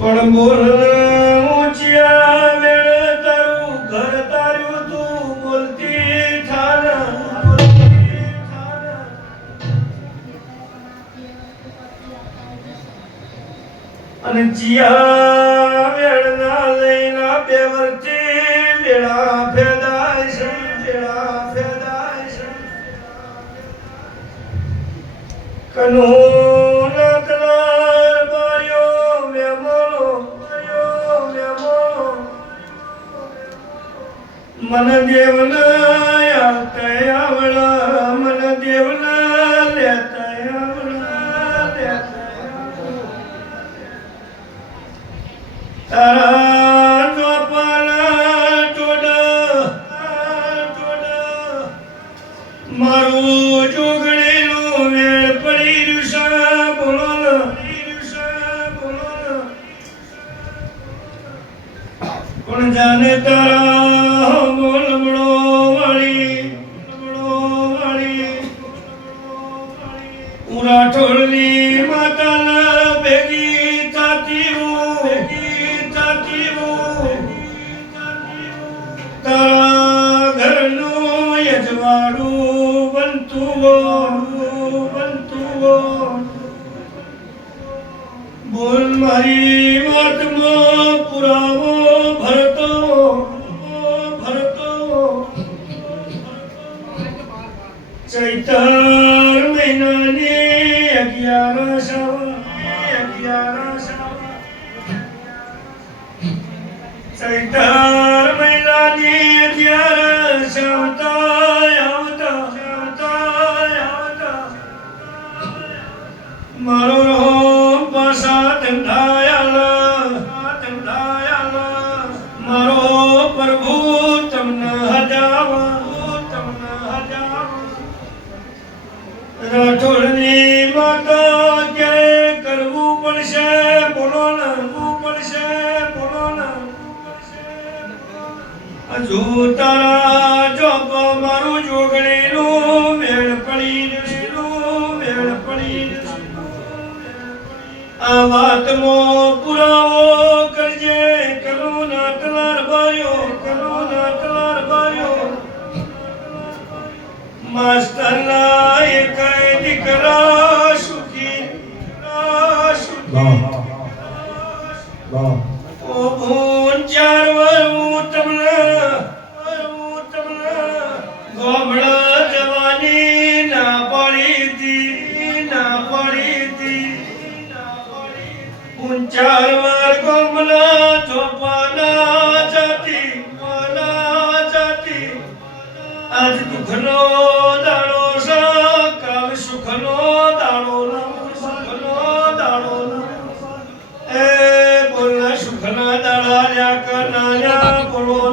પણ બોલ ઊંચિયા મેળ તારું ઘર તાર્યું તું બોલતી થાન અને જીયા વેળના લઈના બે વર્ષથી વેળા ફેદાય છે કનું નતલાર બાયો મેમો મન દેવના આવતા આવડા મન દેવના લેતા આવડા તારા ચોપાલા ટોડા મારું જોગણેલું વેળ પડી રૂસા બોલો કોણ જાને તારા બોલબડો વાળી ઉરા ઠોળની માતાના ભેગી તાતી તારા ઘરનું યજવાડું બનતું બોલ મારી વાતમાં પુરાવો ભરતો ચૈતર મહિનાની 11 ચૈતર મહિનાની 11 આવતા મારો રોમ પાસા ધંધાયાલા મારો પ્રભુ તમને હજાવા રાઠોડની માતા ક્યારે કરવું પડશે બોલો હજુ તારા જોબ મારું જોગણેલું વેળ પડી આ વાતમાં પુરાવો કરજે કરુણા તલાર બાર્યો માસ્તરના એક દીકરા સુખી ઓ ભૂન 4 વરું તમને ગોમડા જવાની ના પડી હતી 4 વાર ગોમડા ચોપાના જાતી આજ દુઃખનો દાડો